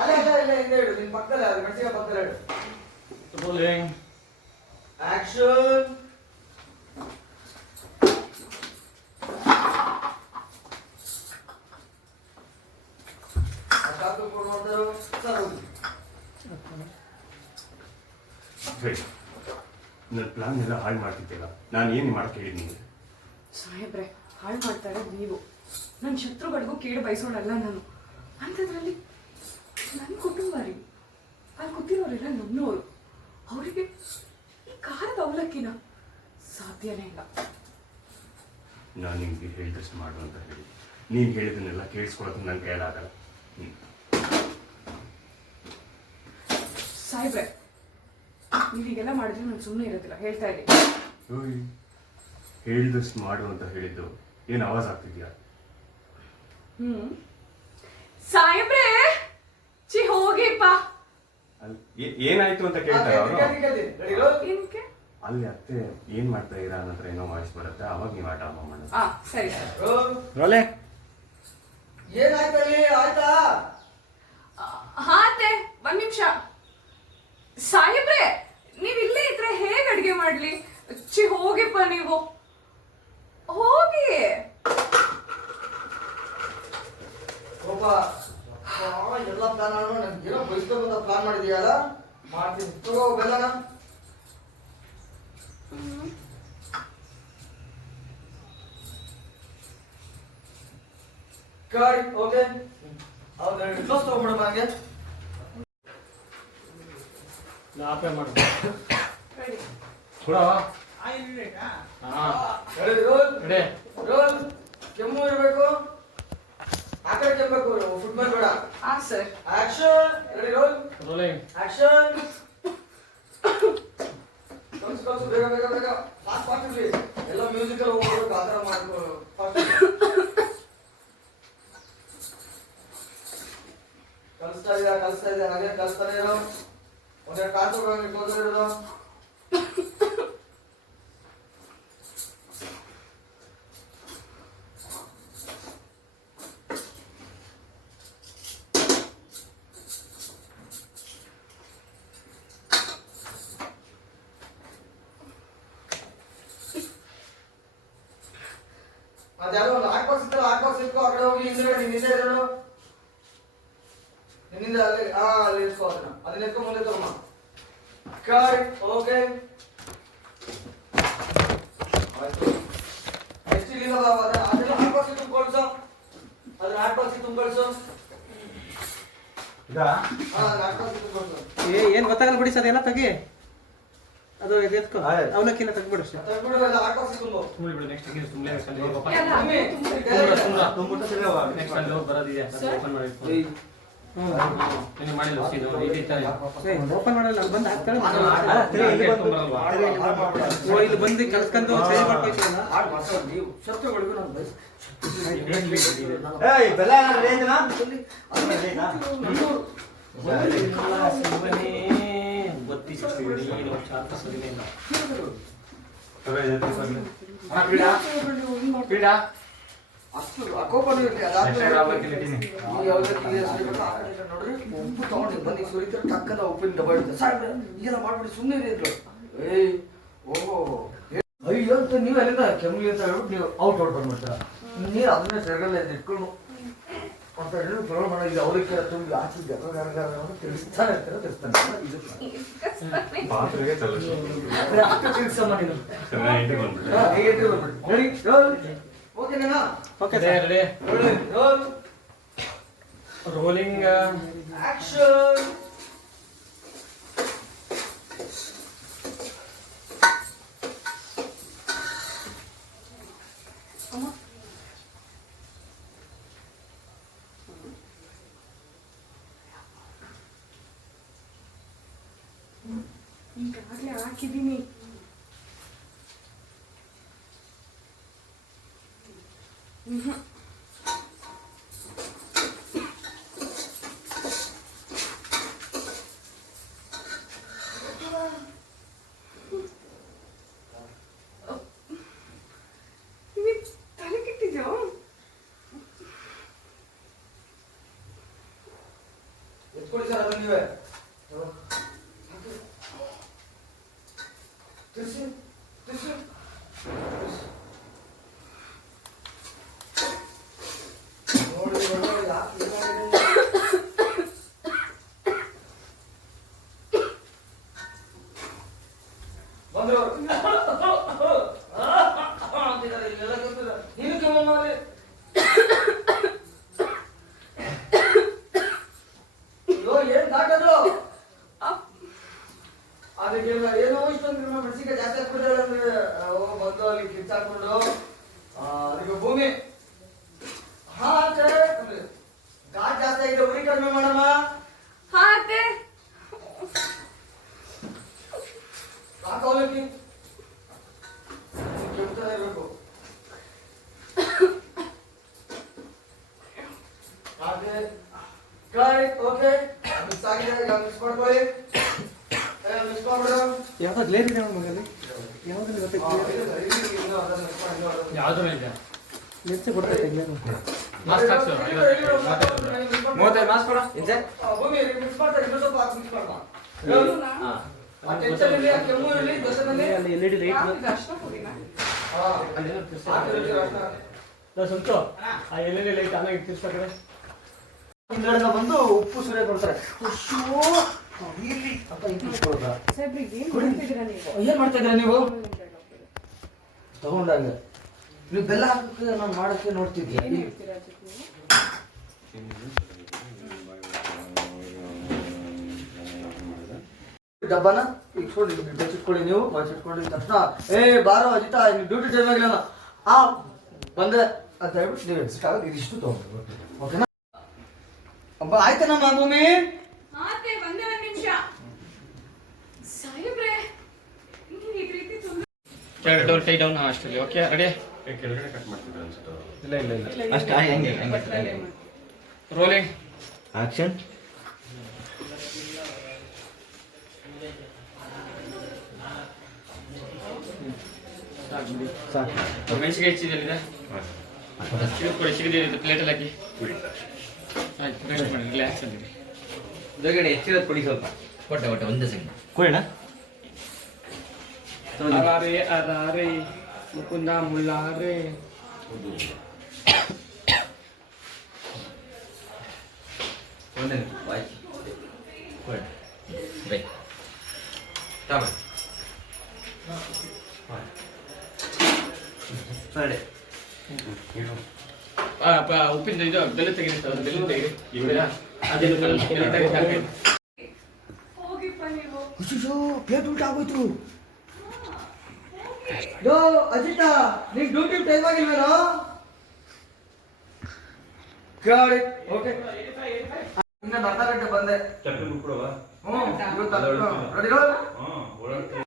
ಅಲ್ಲ ಇಲ್ಲ ಇಲ್ಲ ಹಿಂದೆ ಇಡು, ನಿನ್ ಪಕ್ಕದಲ್ಲಿ ಅದು ಮೆಣಸಿನ ಪಕ್ಕದಲ್ಲಿ ಇಡು. Rolling action. ಕಾಕು ಫೋನ್ ಮಾಡ್ತಾರೋ ಸರ್ ಹೋಗಿ. ನನ್ನ ಪ್ಲಾನ್ ಎಲ್ಲ ಹಾಳು ಮಾಡ್ತಿದ್ದಿಲ್ಲ. ನಾನು ಏನು ಮಾಡಕ್ಕೆ ಹೇಳಿದ್ದೀನಿ? ಸಾಹೇಬ್ರೆ, ಹಾಳು ಮಾಡ್ತಾ ಇರೋದು ನೀವು. ನನ್ನ ಶತ್ರುಗಳಿಗೂ ಕೇಳಿ ಬಯಸೋಣಲ್ಲ ನಾನು. ಅಂಥದ್ರಲ್ಲಿ ನನ್ನ ಕುಟುಂಬ ರೀ. ಅಲ್ಲಿ ಕೂತಿರೋರೆಲ್ಲ ನನ್ನೋರು. ಅವರಿಗೆ ಈ ಖಾರದ ಅವಲಕ್ಕಿನ ಸಾಧ್ಯನೇ ಇಲ್ಲ. ನಾನು ನಿಮಗೆ ಹೇಳಿದಷ್ಟು ಮಾಡು ಅಂತ ಹೇಳಿ ನೀನು ಹೇಳಿದ್ದನ್ನೆಲ್ಲ ಕೇಳಿಸ್ಕೊಳ್ಳೋದು ನನ್ನ ಕೈಲಾಗಲ್ಲ. ಸಾಹೇಬ್ರೆ, ನೀವು ಹೀಗೆಲ್ಲ ಮಾಡಿದ್ರೆ ನಾನು ಸುಮ್ಮನೆ ಇರೋದಿಲ್ಲ, ಹೇಳ್ತಾ ಇದ್ದೀನಿ. ಹೇಳಿದಷ್ಟು ಮಾಡು ಅಂತ ಹೇಳಿದ್ದು ಏನು ಆವಾಜ್ ಆಗ್ತಿದ್ಯಾ? ಸಾಹೇಬ್ರೆ, ಹೋಗಿಪ್ಪ. ಅಲ್ಲಿ ಏನಾಯ್ತು ಅಂತ ಕೇಳ್ತಾರೆ ಅವರು. ಏನಕ್ಕೆ? ಅಲ್ಲಿ ಅತ್ತೆ ಏನ್ ಮಾಡ್ತಾ ಇರಾ ಅನ್ನತ್ರ ಏನೋ ವಾಯ್ಸ್ ಬರುತ್ತೆ, ಅವಾಗ ನೀವು ಆಟ ಮಾಡೋದು. ಸರಿ ರೋಲೆ ಏನಾಯ್ತಲ್ಲಿ ಆಯ್ತಾ? ಹಾ ಅತ್ತೆ, ಒಂದ್ ನಿಮಿಷ. ಸಾಹೇಬ್ರೆ, ನೀವ್ ಇಲ್ಲೇ ಇದ್ರೆ ಹೇಗ್ ಅಡ್ಗೆ ಮಾಡ್ಲಿ? ಹೋಗಿಪ್ಪ ನೀವು, ಹೋಗಿ. ಎಲ್ಲ ಪ್ಲಾನ್ ನಾನು ನನ್ಗೇನೋ ಬಯಸ್ಕೊಂತ ಪ್ಲಾನ್ ಮಾಡಿದೀಯಲ್ಲ, ಮಾಡ್ತೀನಿ ತಗೋ ಬೆಲ್ಲನ. Correct, okay. ಹೌದು, ಕ್ಲೋಸ್ ತಗೊಂಡ್ಬಿಡಮ್ಮ ಹಂಗೆ. ಆಪೇ ಮಾಡಿ ರೋಲ್ ಕೆಮ್ಮು ಇರಬೇಕು, ಆ ಕಡೆ ಕೆಮ್ಮಬೇಕು, ಫುಡ್ ಮೇಲೆ ಬೇಡ. Sir. Action. Ready roll. Rolling action. ಕಲ್ಸು ಬೇಗ ಬೇಗ ಬೇಗ ಫಾಸ್ಟ್ ಫಾಸ್ಟ್ ಇರ್ಲಿ. ಎಲ್ಲ ಮ್ಯೂಸಿಕಲ್ ಹೋಗ್ಬೇಕು, ಆ ಥರ ಮಾಡ್ಕೊ ಫಾಸ್ಟ್. ಕಲಿಸ್ತಾ ಇದೆ ಹಾಗೆ ಕಲಿಸ್ತಾನೆ ಇರೋ. ಒಂದೆರಡು ಕಾಸು ಕ್ಲೋಸ್ ಇರೋದು. ಅದ್ಯಾವುದೋ ಒಂದು ಆಟ್ ಬಾಕ್ಸ್ ಇತ್ತಲ್ಲ, ಆಟ್ ಬಾಕ್ಸ್ ಇಟ್ಕೋ. ಆ ಕಡೆ ಹೋಗಿ ಹಿಂದೆ ನಿನ್ನಿಂದ ಇರೋದು, ನಿನ್ನಿಂದ ಅಲ್ಲಿ ಇಟ್ಕೋ. ಅದನ್ನ ಎತ್ಕೊ ಮುಂದೆ ತಗೊಮ್ಮ. Correct, okay. ಆಯ್ತು, ಎಷ್ಟು ಇಲ್ಲಿಂದ ಅದೆಲ್ಲ ಆಟ್ ಬಾಕ್ಸ್ ತುಂಬಿಕೊಳ್ಸು. ಅದನ್ನ ಆಟ್ ಬಾಕ್ಸ್ ತುಂಬಿಕೊಳ್ಸು. ಆಟ್ ಬಾಕ್ಸ್ ತುಂಬಿಕೊಳ್ಸು. ಏನ್ ಗೊತ್ತಾಗಲ್ಲ ಬಿಡಿ ಸರ್, ಎಲ್ಲ ತೆಗಿ. ಅದು ಎತ್ಕೊ, ಅವಲಕ್ಕಿನ ತೆಗ್ಬಿಡು. ತೆಗ್ಬಿಡು, ಎಲ್ಲ ಆಟ್ ಬಾಕ್ಸ್ ತುಂಬು. ತುಂಬಿಬಿಡು. ನೆಕ್ಸ್ಟ್ ಹಿಂಗೆ ತುಂಬಲೇ ಎಲ್ಲ ನೆಕ್ಸ್ಟ್ ಅಲ್ಲಿ ಬರೋದಿದೆ, ಓಪನ್ ಮಾಡಿ. ಮಾಡಿಲ್ಲ ಓಪನ್ ಮಾಡಲ್ಲ, ಅಲ್ಲಿ ಬಂದು ಹಾಕ್ತಾಳೆ. ಇಲ್ಲಿ ಬಂದು ಕಲ್ಸ್ಕೊಂಡು ಸೇವ್ ಮಾಡ್ಕೊಳ್ತೀವಲ್ಲ. ನೀವು ಶತ್ರುಗಳಿಗೂ ನಾನು ಬಯಸ್ ಅಷ್ಟು ಅಕೋಪನೂ ಇರಲಿ. ಅದಾದ್ಮೇಲೆ ನೋಡ್ರಿ, ಉಪ್ಪು ತಗೊಂಡು ಬಂದು ಸುರಿತಾರೆ, ಟಕ್ಕದ ಉಪ್ಪಿನ ಡಬ್ಬ ಇರುತ್ತೆ. ಸಾಹೇಬ್ರೆ ಈಗೆಲ್ಲ ಮಾಡ್ಬಿಡಿ, ಸುಮ್ಮನೆ ಇದ್ರು. ಓಹೋ ಅಯ್ಯೋ ಅಂತ ನೀವು ಅಲ್ಲಿಂದ ಕೆಮ್ಮಲಿ ಅಂತ ಹೇಳ್ಬಿಟ್ಟು ನೀವು ಔಟ್ ಬಂದ್ಬಿಡ್ತೀರ. ನೀರು ಅದನ್ನೇ ಸೆರಗಲ್ಲ ಇಟ್ಕೊಂಡು ಅಂತ ಹೇಳಿ ಪ್ರೊಬ್ಲಮ್ ಮಾಡೋದು. ಅವ್ರಿಗೆ ತುಂಬ ಆಚೆ ತಿಳಿಸ್ತಾನೆ ಇರ್ತಾರೆ, ತಿಳಿಸ್ತಾನೆ ಓಕೆನಾ? Okay rolling action. ಈಗಾಗಲೇ ಹಾಕಿದ್ದೀನಿ. ತಲೆ ಕೆಟ್ಟಿದ್ಯೋ? ಎತ್ಕೊಳ್ಳಿ ಸರ್ ಅದನ್ನ ನೀವೇ ತಿರ್ಸಿ ತಿರ್ಸಿ ನೋಡಿ ನೋಡಿ ಯಾಕೆ ಬಂದ್ರು ಅಂತಿದ್ದಾರೆ ಇಲ್ಲೆಲ್ಲ ಗೊತ್ತಿಲ್ಲ ನೀನು ಕೆಮ್ಮ ಮಾಡಿ ಏನ್ ದಾಟದ್ರು ಅದಕ್ಕೆ ಏನೋ ಇಷ್ಟೊಂದು ಮೆಣಸಿಗೆ ಜಾಸ್ತಿ ಹಾಕ್ಬಿಡ್ತಾರೆ ಅಂದ್ರೆ ಬಂದು ಅಲ್ಲಿ ಕಿಚ್ಚಾಕೊಂಡು ಅದಕ್ಕೆ ಭೂಮಿ ಹಾ ಘಾಟ್ ಜಾಸ್ತಿ ಆಗಿದೆ ಉರಿ ಕಡಿಮೆ ಮಾಡಮ್ಮ ಹಾ ಅತ್ತೆ ಸಾಕು ಅವಲಕ್ಕಿ ಕೆಮ್ತಾನೆ ಇರಬೇಕು ಹಾಗೆ ಓಕೆ ಮಿಕ್ಸ್ ಆಗಿದೆ ಈಗ ಮಿಕ್ಸ್ ಮಾಡ್ಕೊಳ್ಳಿ ಮಿಕ್ಸ್ ಮಾಡ್ಬಿಡು ಯಾವ್ದು ಗ್ಲೇರ್ ಇದೆ ಅವನ ಮಗಲ್ಲಿ ಯಾವ್ದಲ್ಲಿ ಯಾವ್ದು ಇದೆ ಲೆನ್ಸೆ ಕೊಡ್ತೈತೆ ಗ್ಲೇರ್ ಮಾಸ್ಕ್ ಹಾಕ್ಸು 35 ಮಾಸ್ಕ್ ಕೊಡ ಇಂಜೆ ಭೂಮಿ ಮಿಕ್ಸ್ ಮಾಡ್ತಾರೆ ಇನ್ನೂ ಸ್ವಲ್ಪ ಮಿಕ್ಸ್ ಮಾಡ್ಬಾ ಆ ಟೆನ್ಷನ್ ಇಲ್ಲಿ ಆ ಕೆಮ್ಮು ಇಲ್ಲಿ ದಸದಲ್ಲಿ ಅಲ್ಲಿ LED ಲೈಟ್ ಅರ್ಶನ ಪುಡಿನ ಹಾ ಹಾಕಿರ್ತೀರ ಅಷ್ಟೇ ಸಂತು ಆ LED ಲೈಟ್ ಆನಾಗಿ ತಿರ್ಸಕಡೆ ಹಿಂದ್ಗಡೆ ಬಂದು ಉಪ್ಪು ಸುರಿಯ ಕೊಡ್ತಾರೆ ಅಯ್ಯೋ ಇಲ್ಲಿ ಅಂತ ಇಂತಿಸ್ಕೊಳ್ಳೋದ ಸಾಹೇಬ್ರಿಗೆ ಏನ್ ಮಾಡ್ತಿದ್ದೀರಾ ನೀವು ಏನ್ ಮಾಡ್ತಾ ಇದ್ದೀರಾ ನೀವು ತಗೊಂಡಾಗ ನೀವು ಬೆಲ್ಲ ಹಾಕಕ್ಕೆ ನಾನು ಮಾಡಕ್ಕೆ ನೋಡ್ತಿದ್ದೆ ಏನ್ ಹೇಳ್ತೀರಾ ಅಜಿತ್ ನೀವು ಡಬ್ಬನ ಇಟ್ಕೊಂಡು ಬಚ್ಚಿಟ್ಕೊಳ್ಳಿ ನೀವು ಬಚ್ಚಿಟ್ಕೊಂಡಿದ ತಕ್ಷಣ ಏ ಬಾರೋ ಅಜಿತ ನೀವು ಡ್ಯೂಟಿ ಟೈಮ್ ಆಗಿಲ್ಲ ಆ ಬಂದೆ ಅಂತ ಹೇಳ್ಬಿಟ್ಟು ನೀವು ಎಕ್ಸಿಟ್ ಆಗೋದು ಇದಿಷ್ಟು ತಗೊಂಡು ಓಕೆನಾ ಆಯ್ತೇನಮ್ಮ ಭೂಮಿ ಅತ್ತೆ ಒಂದೇ ಒಂದು ನಿಮಿಷ ಸಾಹೇಬ್ರೆ ನೀವು ಈ ರೀತಿ ತೊಂದ್ರೆ ಡೋರ್ ಟೈ ಡೌನ್ ಅಷ್ಟಲ್ಲಿ ಓಕೆ ರೆಡಿ ಕೆಳಗಡೆ ಕಟ್ ಮಾಡ್ತಿದ್ರು ಅನ್ಸುತ್ತೆ ಇಲ್ಲ ಇಲ್ಲ ಇಲ್ಲ ಅಷ್ಟೇ ಹೆಂಗೆ ರೋಲಿಂಗ್ ಆಕ್ಷನ್ ಸಾಕು ಮೆಣಸಿಗೆ ಹೆಚ್ಚಿದೆಲ್ಲಿದೆ ಸಿಗದು ಕೊಡಿ ಸಿಗದೆ ಪ್ಲೇಟಲ್ಲಿ ಹಾಕಿ ಕುಡಿ ಆಯ್ತು ರೆಸ್ಟ್ ಮಾಡಿ ರಿಲ್ಯಾಕ್ಸ್ ಅಲ್ಲಿ ಹೊರಗಡೆ ಹೆಚ್ಚಿರೋದು ಕೊಡಿ ಸ್ವಲ್ಪ ಕೊಟ್ಟೆ ಒಂದೇ ಸೆಕೆಂಡ್ ಕೊಡೋಣ ಅರಾರೆ ಅರಾರೆ ಮುಕುಂದ ಮುಲ್ಲಾರೆ ಒಂದೇ ಬಾಯ್ ಕೊಡಿ ಬೈ ತಮ್ಮ ಸರಿ ಉಪ್ಪಿನ ಇದು ಬೆಲ್ಲ ತೆಗೀರಿ ಸರ್ ಬೆಲ್ಲ ತೆಗೀರಿ ಇವೆಲ್ಲ ಅದೆಲ್ಲ ಬೆಲ್ಲ ತೆಗೆದು ಹಾಕಿ ಹೋಗಿಪ್ಪ ನೀವು ಅಯ್ಯೋ ಪ್ಲೇಟ್ ಊಟ ಆಗೋಯ್ತು ಯೋ ಅಜಿತ ನೀನ್ ಡ್ಯೂಟಿ ಟೈಮ್ ಆಗಿಲ್ವೇನೋ ಗಾಡಿ ಓಕೆ ಇನ್ನೊಂದು ಅರ್ಧ ಗಂಟೆ ಬಂದೆ ಚಪ್ಪಲಿ ಮುಟ್ಕೊಡವಾ ಹ್ಞೂ ರೆಡಿ